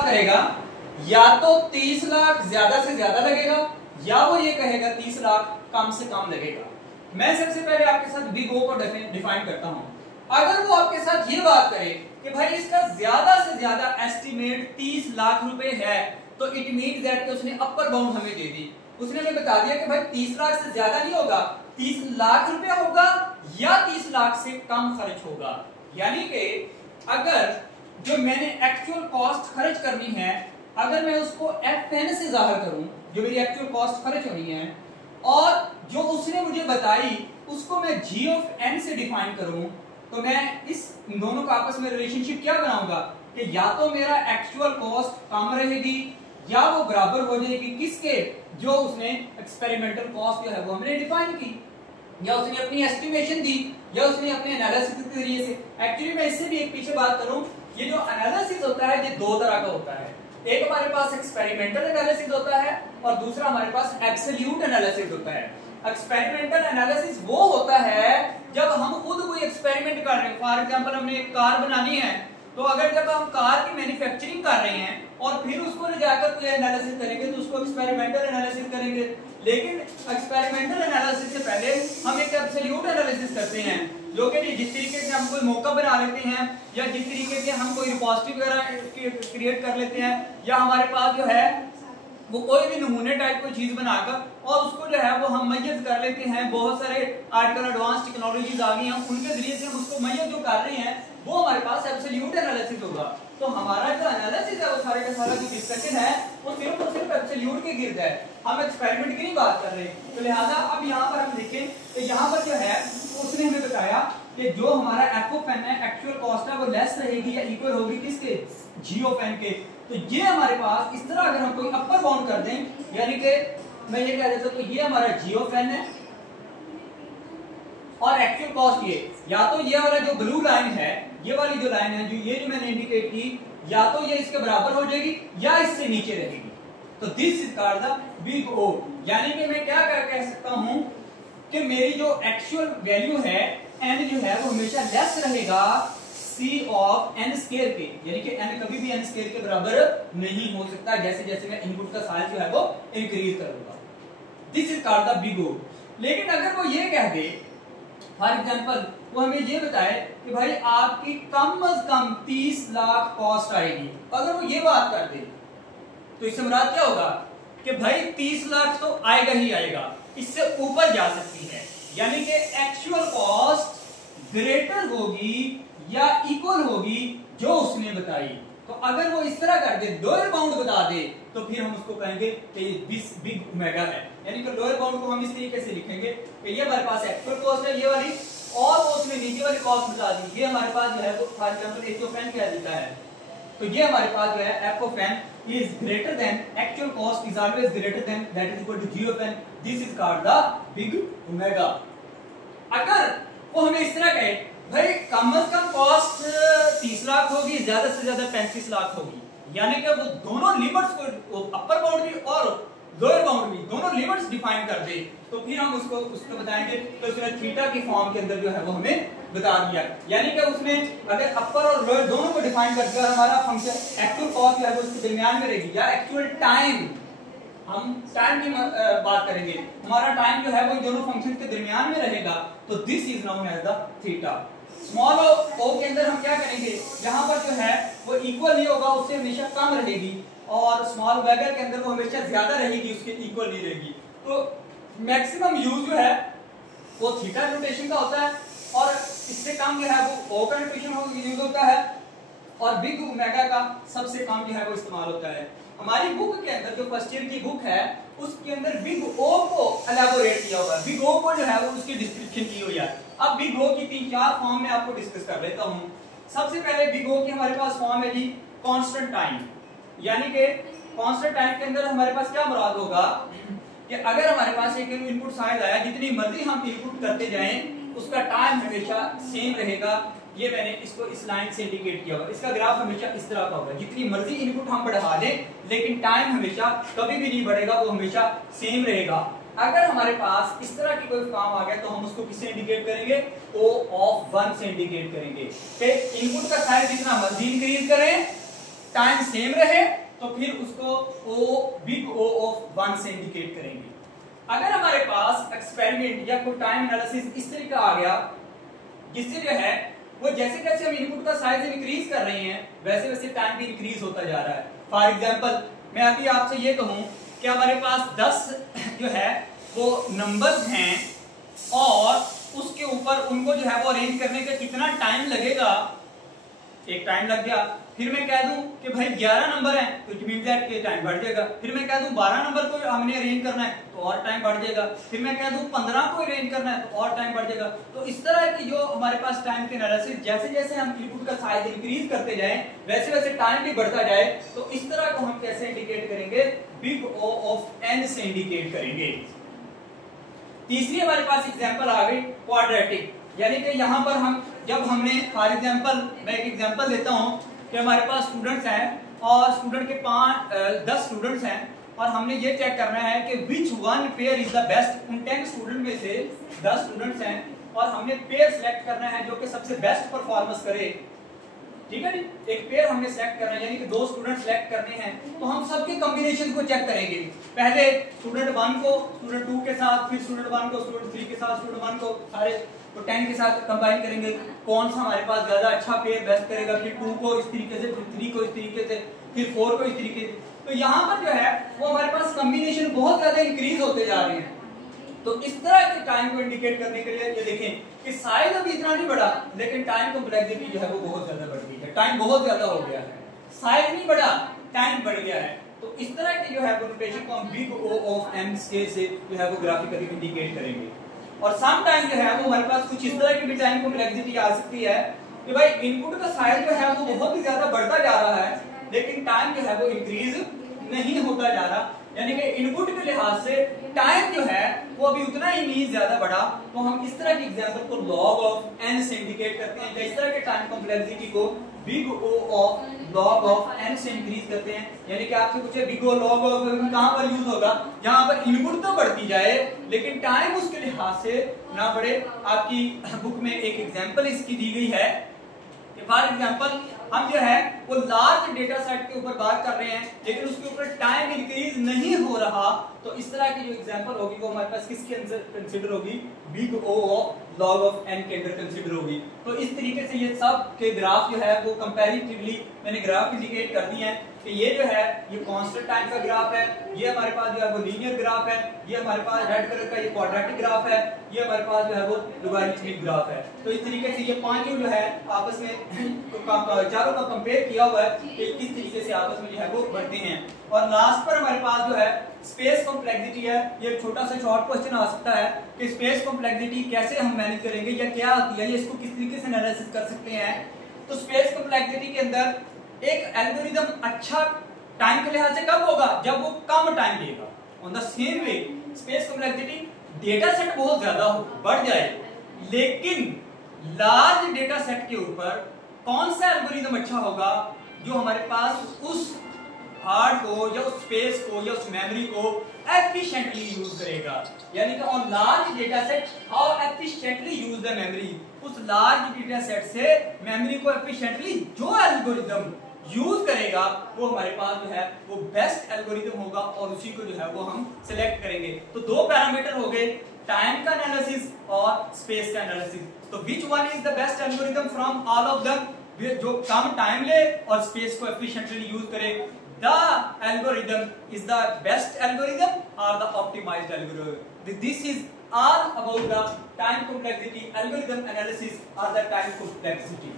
करेगा या तो 30 लाख ज्यादा से ज्यादा लगेगा या वो ये कहेगा 30 लाख कम से कम लगेगा। मैं सबसे पहले आपके साथ बिग ओ को डिफाइन करता हूं। अगर वो आपके साथ ये बात करे कि भाई इसका ज्यादा से ज्यादा एस्टिमेट 30 लाख रुपए है, तो इट मीन दैट कि उसने अपर बाउंड हमें दे दी। उसने हमें बता दिया कि भाई 30 लाख से ज्यादा नहीं होगा, 30 लाख रुपया होगा या 30 लाख से कम खर्च होगा। यानी कि अगर जो मैंने एक्चुअल कॉस्ट खर्च करनी है, अगर मैं उसको FN से जाहिर करूं, जो मेरी एक्चुअल कॉस्ट खर्च होनी है, और जो उसने मुझे बताई उसको मैं G(n) से डिफाइन करूं, तो मैं इस दोनों का आपस में रिलेशनशिप क्या बनाऊंगा कि या तो मेरा एक्चुअल कॉस्ट कम रहेगी या वो बराबर हो जाएगी किसके, जो उसने एक्सपेरिमेंटल कॉस्ट जो है वो हमने डिफाइन की, या उसने अपनी एस्टिमेशन दी, या उसने अपने एनालिसिस के जरिए से। एक्चुअली मैं इससे भी एक पीछे बात करूं, ये जो एनालिसिस होता है ये दो तरह का होता है। एक हमारे पास एक्सपेरिमेंटल एनालिसिस होता है और दूसरा हमारे पास एब्सोल्यूट एनालिसिस होता है। एक्सपेरिमेंटल एनालिसिस वो होता है जब हम खुद कोई एक्सपेरिमेंट कर रहे हैं। फॉर एग्जांपल हमने एक कार बनानी है, तो अगर जब हम कार की मैन्युफैक्चरिंग कर रहे हैं और फिर उसको ले जाकर कोई एनालिसिस करेंगे तो उसको एक्सपेरिमेंटल एनालिसिस करेंगे। लेकिन एक्सपेरिमेंटल एनालिसिस से पहले हम एक एब्सोल्यूट एनालिसिस करते हैं, जो कि जिस तरीके से हम कोई मौका बना लेते हैं या जिस तरीके से हम कोई रिपोजिटरी वगैरह क्रिएट कर लेते हैं, या हमारे पास जो है वो कोई भी नमूने टाइप कोई चीज बनाकर और उसको जो है वो हम मैयज कर लेते हैं। बहुत सारे आजकल एडवांस टेक्नोलॉजीज आ गई हैं, उनके जरिए से हम उसको मैयज जो कर रहे हैं वो हमारे पास एब्सोल्यूट एनालिसिस होगा। तो हमारा जो एनालिसिस है वो सारे का सारा जो डिस्कशन है वो सिर्फ और सिर्फ एब्सोल्यूट के गिर्द है, हम एक्सपेरिमेंट की नहीं बात कर रहे। तो लिहाजा अब यहाँ पर हम देखें तो यहाँ पर जो है उसने हमें बताया कि जो हमारा FON है, एक्चुअल कॉस्ट है, वो लेस रहेगी या इक्वल होगी किसके, G(n) के। तो ये हमारे पास इस तरह अगर हम कोई अपर बाउंड कर दें, यानी कि मैं ये कह देता हूं तो ये हमारा G(n) है और एक्चुअल कॉस्ट ये, या तो ये वाला जो ब्लू लाइन है, ये वाली जो लाइन है, जो ये जो मैंने इंडिकेट की, या तो ये इसके बराबर हो जाएगी या इससे नीचे रहेगी। तो this is called the big O। यानी कि मैं क्या कह सकता हूं कि मेरी जो एक्चुअल वैल्यू है n जो है वो हमेशा लेस रहेगा C(n) के, यानी कि n कभी भी n स्केयर के बराबर नहीं हो सकता जैसे जैसे मैं इनपुट का साइज जो है वो इंक्रीज करूंगा। This is called the big O। लेकिन अगर वो ये कह दे, फॉर एग्जांपल वो हमें ये बताए कि भाई आपकी कम से कम 30 लाख कॉस्ट आएगी, अगर वो ये बात कर दे तो इससे मुराद क्या होगा कि भाई 30 लाख तो आएगा ही आएगा, इससे ऊपर जा सकती है। यानी कि एक्चुअल कॉस्ट ग्रेटर होगी या इक्वल होगी जो उसने बताई। तो अगर वो इस तरह कर दे, लोअर बाउंड बता दे, तो फिर हम उसको कहेंगे कि दिस बिग ओमेगा है। यानी कि लोअर बाउंड को हम इस तरीके से लिखेंगे कि ये हमारे पास एक्चुअल कॉस्ट है ये वाली, और वो उसमें नीचे वाली कॉस्ट बता दी, ये हमारे पास जो है वो फॉर एग्जांपल HON क्या लिखा है, तो ये हमारे पास जो है FON is greater than actual cost is always greater than that is equal to G(n). This is called the big omega। अगर वो हमें इस तरह कहे भाई कम से कम कॉस्ट 30 लाख होगी, ज्यादा से ज्यादा 35 लाख होगी, यानी कि वो दोनों लिमिट्स को अपर बाउंड भी और लोअर बाउंड भी दोनों लिमिट्स डिफाइन कर दे, तो फिर हम उसको बताएंगे। तो उसने थीटा की फॉर्म के अंदर जो है वो हमें बता दिया। यानी कि उसने अगर अपर और लोअर दोनों को डिफाइन कर दिया, हमारा फंक्शन एक्चुअल कॉस्ट जो है वो उसके दरमियान में रहेगी, या एक्चुअल टाइम, हम टाइम की बात करेंगे, हमारा टाइम जो है वो दोनों फंक्शन के दरमियान में रहेगा। तो this is known as the theta. Small o के अंदर हम क्या करेंगे, यहाँ पर जो है वो इक्वल नहीं होगा, उससे हमेशा कम रहेगी, और स्मॉल ओमेगा के अंदर वो हमेशा ज्यादा रहेगी, उसके इक्वल नहीं रहेगी। तो मैक्सिमम यूज जो है वो थीटा नोटेशन का होता है, और इससे कम जो है वो O का नोटेशन यूज होता है, और बिग ओमेगा का सबसे कम जो है वो इस्तेमाल होता है। हमारी बुक के अंदर जो फर्स्ट ईयर की बुक है उसके अंदर बिग O को एलैबोरेट किया हुआ है, बिग O को जो है वो उसकी डिस्क्रिप्शन की हुई है। अब बिग O की 3-4 फॉर्म में आपको डिस्कस कर लेता हूं। सबसे पहले बिग O की हमारे पास फॉर्म है जी कांस्टेंट टाइम। यानी कि कांस्टेंट टाइम के अंदर हमारे पास क्या मुराद होगा कि अगर हमारे पास एक इनपुट साइज आया, जितनी मर्जी हम इनपुट करते जाएं उसका टाइम हमेशा सेम रहेगा। ये मैंने इसको इस लाइन से इंडिकेट किया हुआ, इसका ग्राफ हमेशा इस तरह का होगा, जितनी मर्जी इनपुट हम बढ़ा दें लेकिन टाइम हमेशा कभी भी नहीं बढ़ेगा, वो हमेशा सेम रहेगा। अगर हमारे पास इस तरह की कोई काम आ गया तो हम उसको किससे इंडिकेट करेंगे, O(1) से इंडिकेट करेंगे। इनपुट का साइज जितना मर्जी इंक्रीज करें टाइम सेम रहे तो फिर उसको बिग ओ ऑफ 1 से इंडिकेट करेंगे। अगर हमारे पास एक्सपेरिमेंट या कोई टाइम एनालिसिस इस तरह का आ गया जिससे जो है वो जैसे जैसे हम इनपुट का साइज इंक्रीज कर रहे हैं वैसे वैसे टाइम भी इंक्रीज होता जा रहा है। फॉर एग्जांपल मैं अभी आपसे ये कहूं कि हमारे पास 10 जो है वो नंबर्स हैं और उसके ऊपर उनको जो है वो अरेंज करने का कितना टाइम लगेगा, एक टाइम लग गया। फिर मैं कह दूं कि भाई 11 नंबर हैं तो इट मींस दैट के टाइम बढ़ जाएगा। फिर मैं कह दूं 12 नंबर को हमने अरेंज करना है तो और टाइम बढ़ जाएगा। फिर मैं कह दूं 15 को अरेंज करना है तो और टाइम बढ़ जाएगा। तो इस तरह की जो हमारे पास टाइम के एनालिसिस जैसे जैसे हम इनपुट का साइज इंक्रीज करते जाएं वैसे वैसे टाइम भी बढ़ता जाए तो इस तरह को हम कैसे इंडिकेट करेंगे, बिग ओ ऑफ एन से इंडिकेट करेंगे। तीसरी हमारे पास एग्जांपल आ गई क्वाड्रेटिक, यानी कि यहां पर हम जब हमने फॉर एग्जांपल मैं एक एग्जांपल देता हूं कि हमारे पास स्टूडेंट्स हैं और स्टूडेंट के 10 स्टूडेंट्स हैं और हमने ये चेक करना है कि which one pair is the best. उन 10 स्टूडेंट में से 10 स्टूडेंट्स हैं और हमने पेयर सिलेक्ट करना है जो कि सबसे बेस्ट परफॉर्मेंस करे। ठीक है जी, एक पेयर हमने सेलेक्ट करना है यानी कि 2 स्टूडेंट सेलेक्ट करने हैं तो हम सबके कॉम्बिनेशन को चेक करेंगे। पहले स्टूडेंट 1 को स्टूडेंट 2 के साथ, फिर स्टूडेंट 1 को स्टूडेंट 3 के साथ, स्टूडेंट 1 को सारे तो 10 के साथ कंबाइन करेंगे कौन सा हमारे पास ज्यादा अच्छा पेयर बेस्ट करेगा। फिर 2 को इस तरीके से, फिर 3 को इस तरीके से, फिर 4 को इस तरीके से। तो यहाँ पर जो है वो हमारे पास कॉम्बिनेशन बहुत ज्यादा इंक्रीज होते जा रहे हैं। तो इस तरह के टाइम को इंडिकेट करने के लिए ये देखें कि साइज अभी इतना नहीं बढ़ा लेकिन टाइम कॉम्प्लेक्सिटी जो है वो बहुत ज्यादा बढ़ गई है, टाइम बहुत ज्यादा हो गया है। साइज नहीं बढ़ा, टाइम बढ़ गया है। तो इस तरह के जो है नोटेशन को हम big O of M scale से जो है वो ग्राफिकली इंडिकेट करेंगे। और सम टाइम जो है वो हमारे पास कुछ इस तरह की भी टाइम कॉम्प्लेक्सिटी आ सकती है कि भाई इनपुट का साइज जो है वो बहुत ही ज्यादा बढ़ता जा रहा है लेकिन टाइम जो है वो इंक्रीज नहीं होता जा रहा, यानी कि इनपुट के लिहाज से टाइम जो है वो अभी उतना ही नहीं ज्यादा बढ़ा। तो हम इस तरह की एग्जांपल को log ऑफ n से इंडिकेट करते हैं। इस तरह के टाइम कॉम्प्लेक्सिटी को big O of log of n से इंक्रीज करते हैं। यानी कि आपसे पूछे बिग O log ऑफ कहां पर यूज होगा, जहां पर इनपुट तो बढ़ती जाए लेकिन टाइम उसके लिहाज से ना बढ़े। आपकी बुक में एक एग्जांपल इसकी दी गई है कि फॉर एग्जांपल हम जो है वो लार्ज डेटा सेट के ऊपर बात कर रहे हैं लेकिन उसके ऊपर टाइम इंक्रीज नहीं हो रहा। तो इस तरह की जो एग्जांपल होगी वो हमारे पास किसके अंदर कंसीडर होगी, big O of log of n के अंदर कंसीडर होगी। तो इस तरीके से ये सब के ग्राफ जो है वो कंपैरेटिवली मैंने ग्राफ इंडिकेट कर दिए हैं कि ये जो है ये कांस्टेंट टाइम का ग्राफ है, ये हमारे पास जो है वो लीनियर ग्राफ है, ये हमारे पास रेड कलर का ये क्वाड्रेटिक ग्राफ है, ये हमारे पास जो है वो लॉगरिथमिक ग्राफ है। तो इस तरीके से ये पांचों जो है आपस में चारों का कंपेयर किया हुआ है कि किस तरीके से आपस में जो है वो बढ़ते हैं। और लास्ट पर हमारे पास जो है स्पेस कॉम्प्लेक्सिटी है। ये छोटा सा शॉर्ट क्वेश्चन आ सकता है कि स्पेस कॉम्प्लेक्सिटी कैसे हम मैनेज करेंगे या क्या होती है, ये इसको किस तरीके से एनालिसिस कर सकते हैं। तो स्पेस कॉम्प्लेक्सिटी के अंदर एक एल्गोरिदम अच्छा टाइम के लिहाज से कब होगा, जब वो कम टाइम लेगा। On the same way space complexity data set बहुत ज्यादा बढ़ जाए लेकिन लार्ज डेटा सेट के ऊपर कौन सा एल्गोरिदम अच्छा होगा जो हमारे पास उस हार्ड को या उस स्पेस को या उस मेमोरी को एफिशिएंटली यूज करेगा। यानी कि on large data set how efficiently use the memory, उस लार्ज डेटा सेट से मेमोरी को एफिशिएंटली जो एल्गोरिदम यूज करेगा वो हमारे पास जो है वो बेस्ट एल्गोरिदम होगा और उसी को जो है वो हम सिलेक्ट करेंगे। तो 2 पैरामीटर हो गए, टाइम का एनालिसिस और स्पेस का एनालिसिस। तो which one is the best algorithm from all of them, जो कम टाइम ले और स्पेस को एफिशिएंटली यूज करे। The algorithm is the best algorithm or the optimized algorithm. This is all about the time complexity, algorithm analysis or the time complexity.